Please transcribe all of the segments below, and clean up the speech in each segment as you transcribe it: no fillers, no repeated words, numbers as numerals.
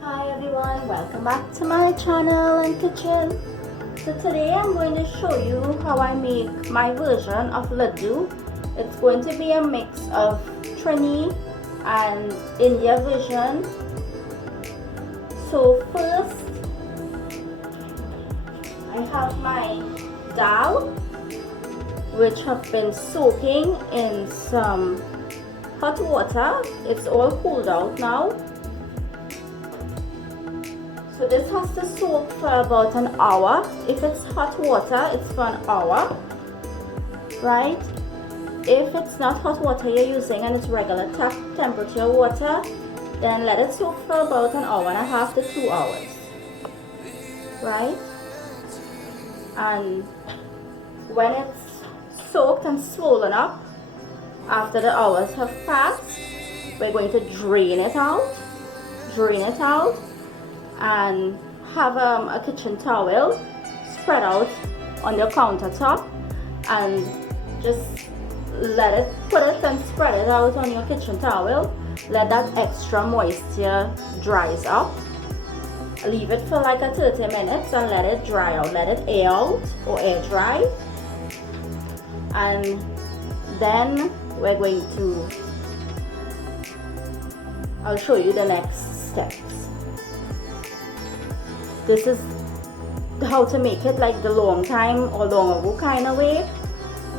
Hi everyone, welcome back to my channel and kitchen. So today I'm going to show you how I make my version of ladoo. It's going to be a mix of Trini and India version. So first I have my dhal, which have been soaking in some hot water. It's all cooled out now. So this has to soak for about an hour. If it's hot water, it's for an hour, right? If it's not hot water you're using and it's regular temperature water, then let it soak for about an hour and a half to 2 hours, right? And when it's soaked and swollen up, after the hours have passed, we're going to drain it out, and have a kitchen towel spread out on your countertop and just put it and spread it out on your kitchen towel. Let that extra moisture dries up. Leave it for like 30 minutes and let it dry out. Let it air out or air dry. And then we're going to, I'll show you the next steps. This is how to make it like the long time or long ago kind of way,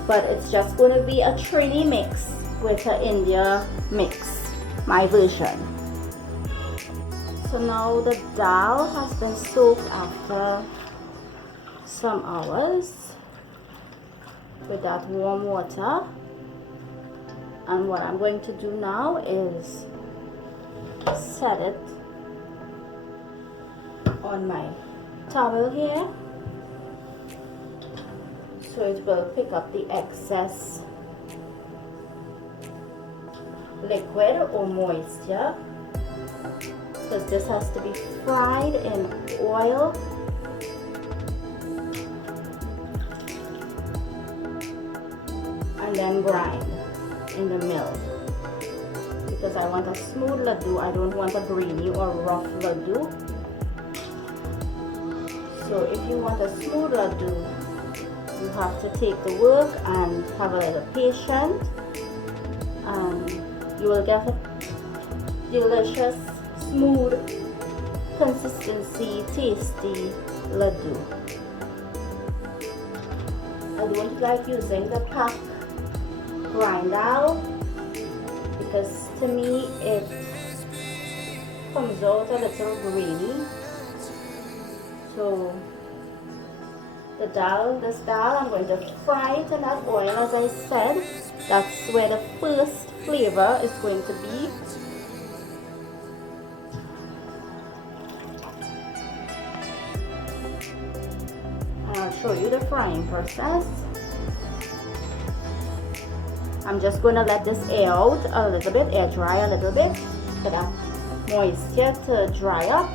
but it's just going to be a Trini mix with an India mix, my version. So now the dal has been soaked after some hours with that warm water, and what I'm going to do now is set it on my towel here so it will pick up the excess liquid or moisture, because this has to be fried in oil. And then grind in the mill, because I want a smooth ladoo. I don't want a grainy or rough ladoo. So if you want a smooth ladoo, you have to take the work and have a little patience, and you will get a delicious, smooth, consistency, tasty ladoo. I don't like using the pack grind out, because to me it comes out a little grainy. So this dal, I'm going to fry it in that oil. As I said, that's where the first flavor is going to be. And I'll show you the frying process. I'm just going to let this air out a little bit, air dry a little bit, for that moisture to dry up.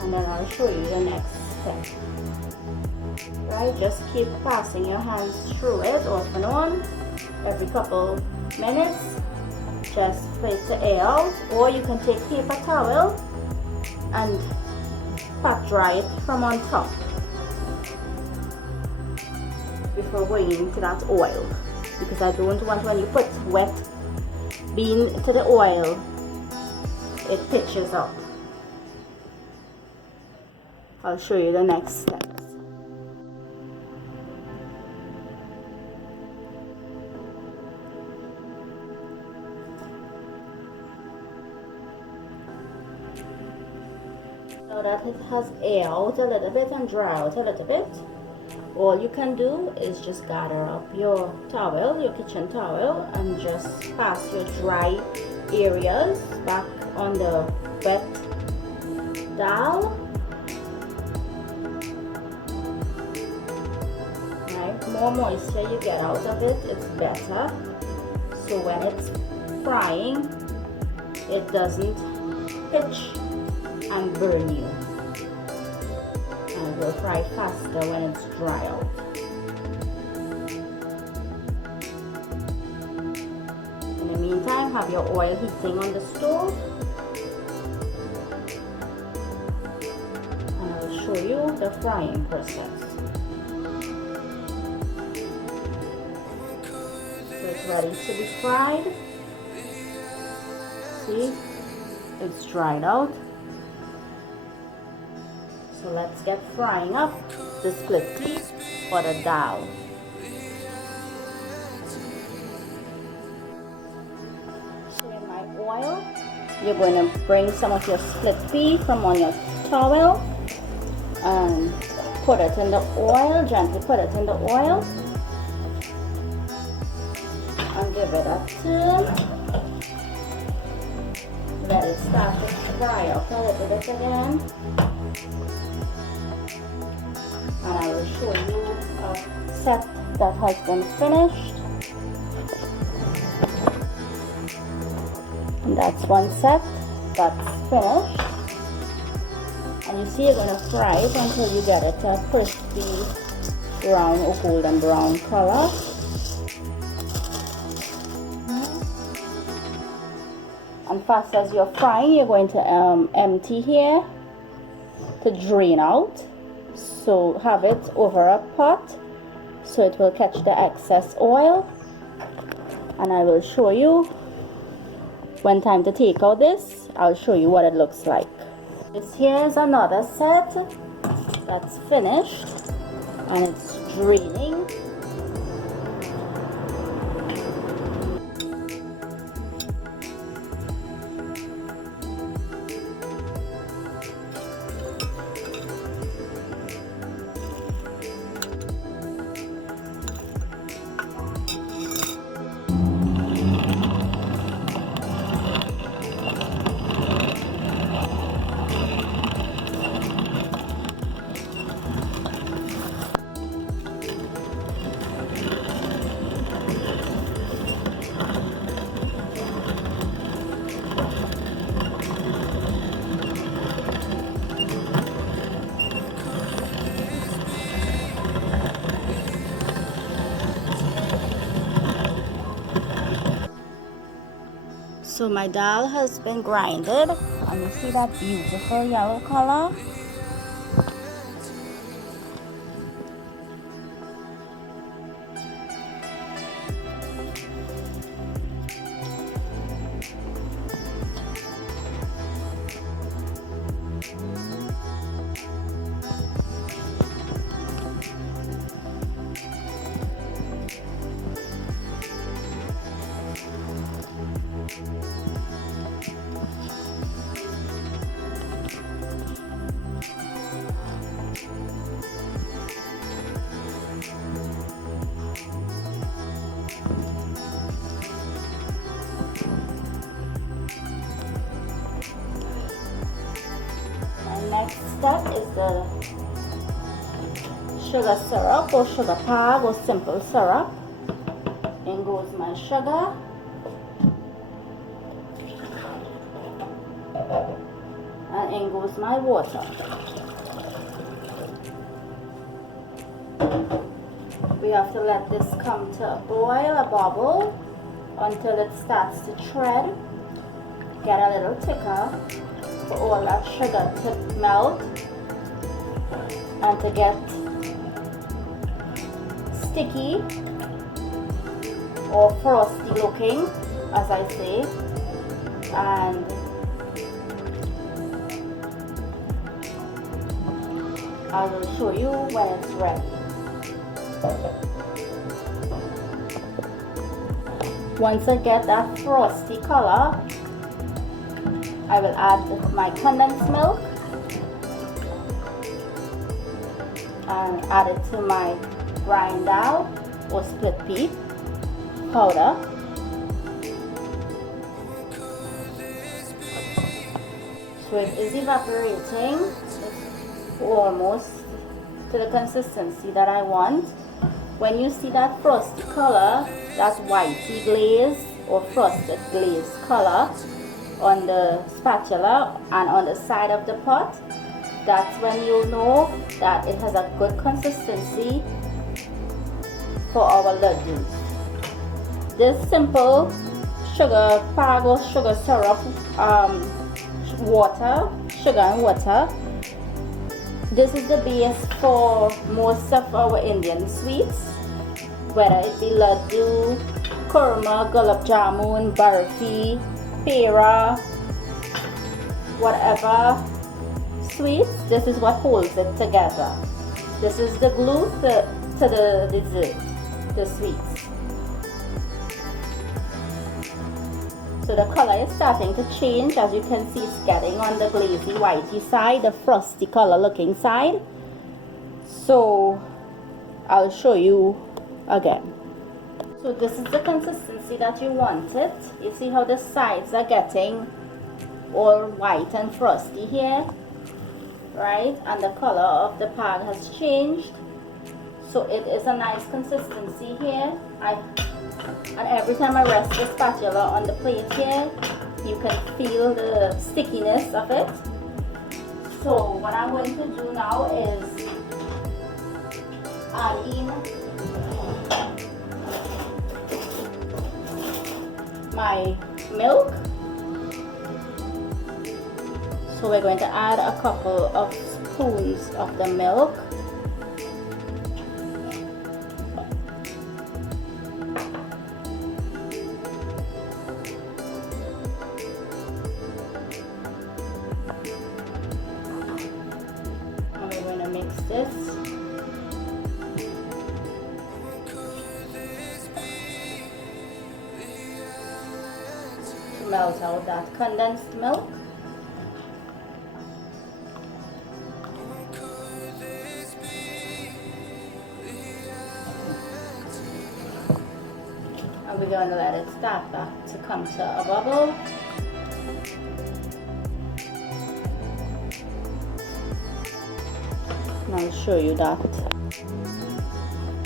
And then I'll show you the next step. Right, just keep passing your hands through it off and on every couple minutes, just for it to air out. Or you can take paper towel and pat dry it from on top before going into that oil, because I don't want, when you put wet bean into the oil, it pitches up. I'll show you the next steps. Now that it has air out a little bit and dry out a little bit, all you can do is just gather up your towel, your kitchen towel, and just pass your dry areas back on the wet dal. More moisture you get out of it, it's better. So when it's frying, it doesn't pitch and burn you. And it will fry faster when it's dry out. meantime, have your oil heating on the stove. And I will show you the frying process. So it's ready to be fried. See, it's dried out. So let's get frying up the split pea or the dhal. So in my oil, you're going to bring some of your split pea from on your towel and put it in the oil, gently put it in the oil and give it a turn. Let it start to fry up a little bit again. And I will show you a set that has been finished. And that's one set that's finished. And you see you're going to fry it until you get it a crispy brown or golden brown color. And fast as you're frying, you're going to empty here to drain out. So have it over a pot so it will catch the excess oil. And I will show you when time to take out this. I'll show you what it looks like. This here is another set that's finished and it's draining. So my dhal has been grinded and you see that beautiful yellow color. Next step is the sugar syrup or sugar pag or simple syrup. In goes my sugar. And in goes my water. We have to let this come to a boil, a bubble, until it starts to tread, get a little thicker, for all that sugar to melt and to get sticky or frosty looking, as I say. And I will show you when it's ready. Once I get that frosty color, I will add my condensed milk and add it to my grind dhal or split pea powder. So it is evaporating. It's almost to the consistency that I want. When you see that frosty color, that whitey glaze or frosted glaze color on the spatula and on the side of the pot, that's when you know that it has a good consistency for our ladoos. This simple sugar pag or sugar syrup, water, sugar and water. This is the base for most of our Indian sweets, whether it be ladoo, kurma, gulab jamun, barfi, pera, whatever sweets. This is what holds it together. This is the glue to the dessert, the sweets. So the color is starting to change. As you can see, it's getting on the glazy whitey side, the frosty color looking side. So I'll show you again. So this is the consistency that you want it. You see how the sides are getting all white and frosty here, right? And the color of the pag has changed. So it is a nice consistency here. And every time I rest the spatula on the plate here, you can feel the stickiness of it. So what I'm going to do now is add in my milk. So we're going to add a couple of spoons of the milk. And we're going to mix this. To melt out that condensed milk. And we're going to let it start back to come to a bubble. And I'll show you that.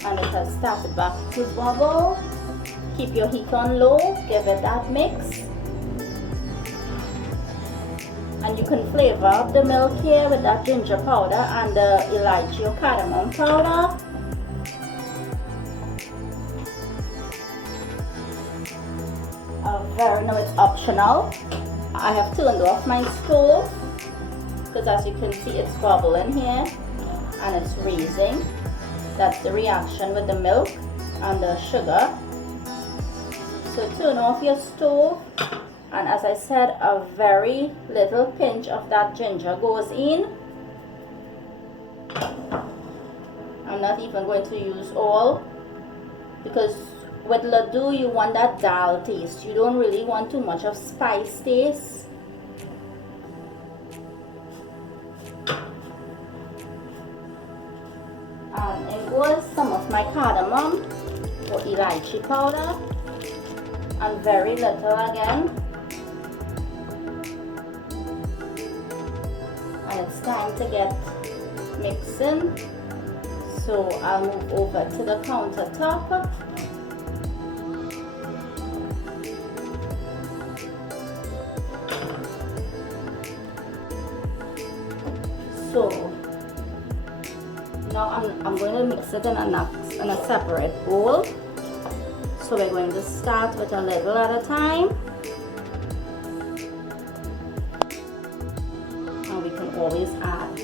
And it has started back to bubble. Keep your heat on low, give it that mix. And you can flavor up the milk here with that ginger powder and the elaichi or cardamom powder. No, it's optional. I have turned off my stove because as you can see it's bubbling here and it's raising. That's the reaction with the milk and the sugar. So turn off your stove, and as I said, a very little pinch of that ginger goes in. I'm not even going to use all, because with ladoo you want that dhal taste. You don't really want too much of spice taste. And in goes some of my cardamom or elaichi powder, and very little again. And it's time to get mixing. So I'll move over to the countertop. So now I'm going to mix it in a separate bowl. So we're going to start with a little at a time. And we can always add.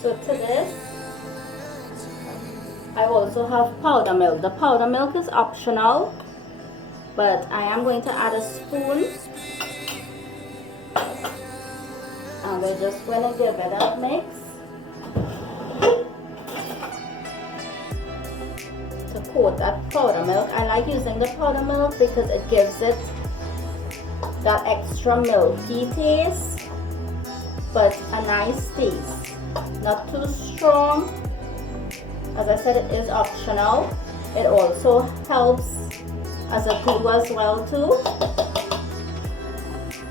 So to this, I also have powder milk. The powder milk is optional, but I am going to add a spoon. And we're just going to give it a mix to coat that powder milk. I like using the powder milk because it gives it that extra milky taste, but a nice taste. Not too strong. As I said, it is optional. It also helps as a glue as well too.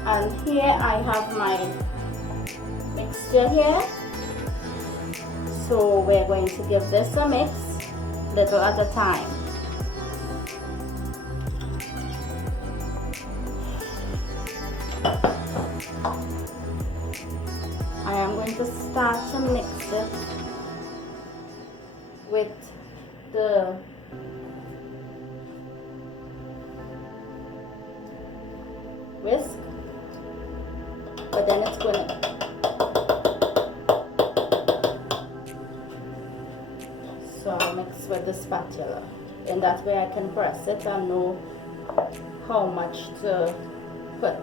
And here I have my mixture here. So we're going to give this a mix, little at a time. I am going to start to mix it with the whisk, but then it's going to mix with the spatula. In that way I can press it and know how much to put.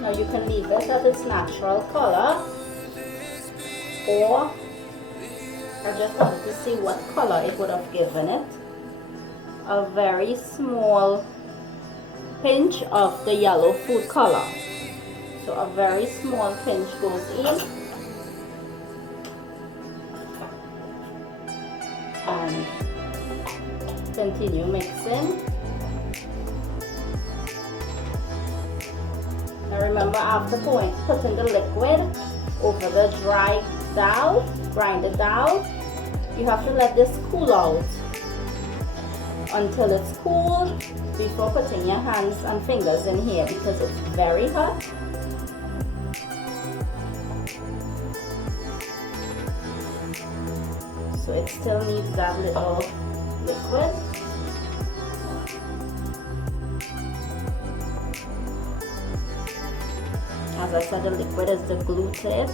Now you can leave it at its natural color, or I just wanted to see what color it would have given it. A very small pinch of the yellow food color. So a very small pinch goes in, and continue mixing. Now remember, after putting the liquid over the dry dhal, grinded dhal, you have to let this cool out until it's cool before putting your hands and fingers in here, because it's very hot. So it still needs that little liquid. As I said, the liquid is the glue to it.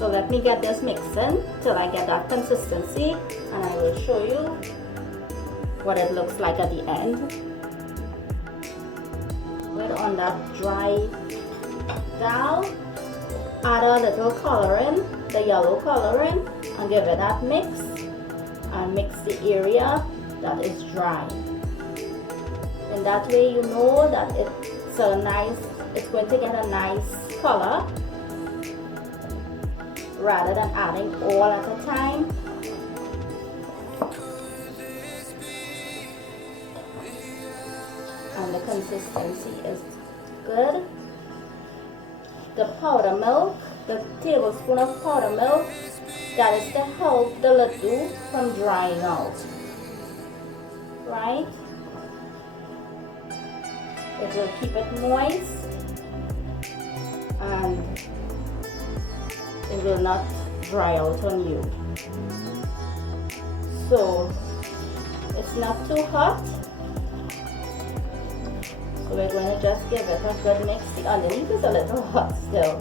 So let me get this mixing till I get that consistency, and I will show you what it looks like at the end. Put on that dry dhal, add a little coloring, the yellow coloring, and give it that mix, and mix the area that is dry. In that way you know that it's going to get a nice color, rather than adding all at a time. And the consistency is good. The powder milk, the tablespoon of powder milk, that is to help the ladoo from drying out, right? It will keep it moist, and it will not dry out on you. So it's not too hot, so we're going to just give it a good mix. The underneath is a little hot still,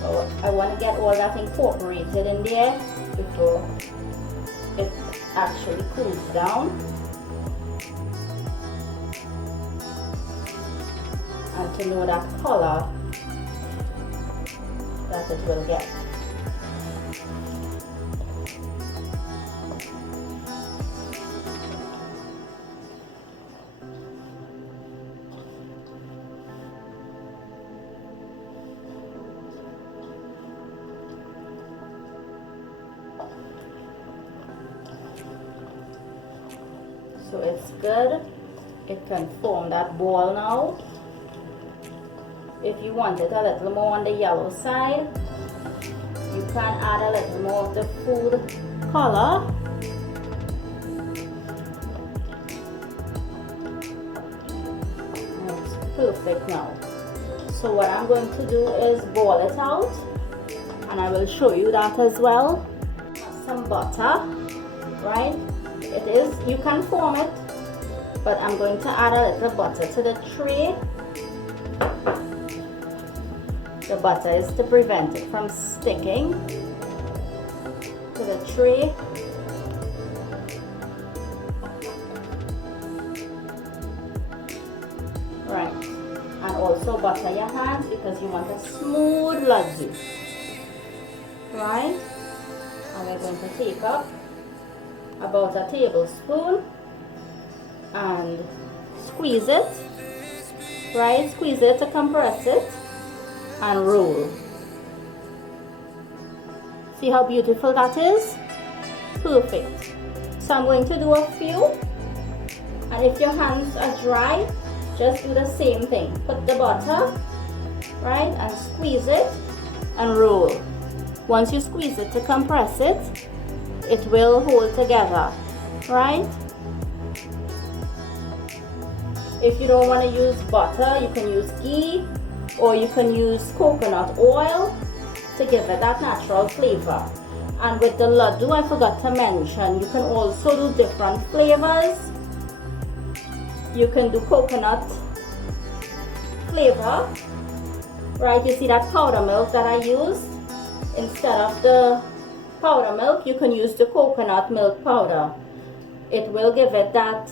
so I want to get all that incorporated in there before it actually cools down, and to know that color that it will get. So it's good. It can form that ball now. If you want it a little more on the yellow side, you can add a little more of the food color. That's perfect now. So what I'm going to do is ball it out, and I will show you that as well. Some butter, right? You can form it but I'm going to add a little butter to the tray. The butter is to prevent it from sticking to the tray. Right, and also butter your hands because you want a smooth ladoo. Right, and we're going to take up about a tablespoon and squeeze it. Right, squeeze it to compress it and roll. See how beautiful that is? Perfect. So I'm going to do a few, and if your hands are dry, just do the same thing. Put the butter, right, and squeeze it and roll. Once you squeeze it to compress it, it will hold together, right? If you don't want to use butter, you can use ghee or you can use coconut oil to give it that natural flavor. And with the ladoo, I forgot to mention, you can also do different flavors. You can do coconut flavor, right? You see that powder milk that I used? Instead of the powder milk, you can use the coconut milk powder. It will give it that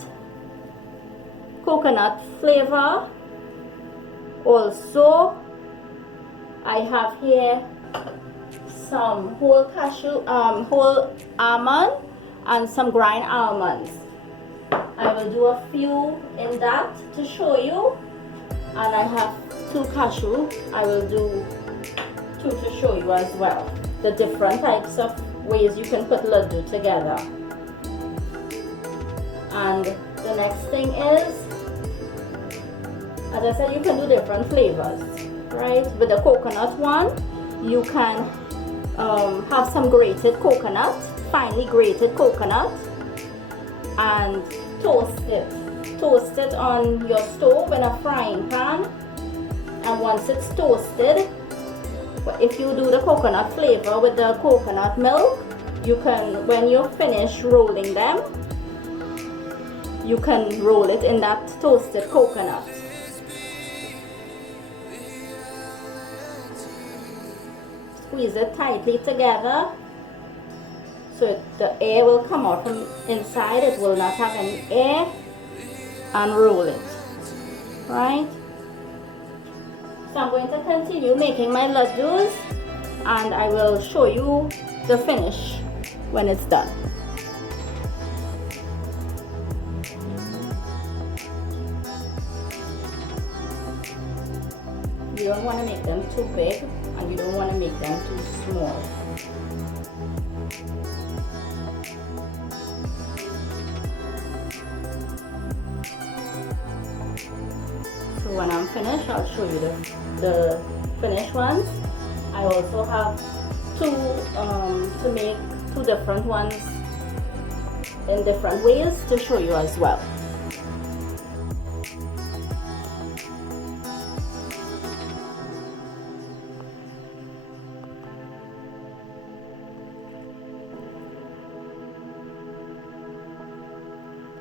coconut flavor. Also, I have here some whole almond and some grind almonds. I will do a few in that to show you, and I have 2 cashew. I will do 2 to show you as well the different types of ways you can put ladoo together. And the next thing is, as I said, you can do different flavors, right? With the coconut one, you can have some grated coconut, finely grated coconut, and toast it on your stove in a frying pan. And once it's toasted, if you do the coconut flavor with the coconut milk, you can, when you're finished rolling them, you can roll it in that toasted coconut. Squeeze it tightly together so the air will come out from inside. It will not have any air, and roll it, right? So I'm going to continue making my ladoos, and I will show you the finish when it's done. You don't want to make them too big, and you don't want to make them too small. So when I'm finished, I'll show you the finished ones. I also have 2 to make 2 different ones in different ways to show you as well.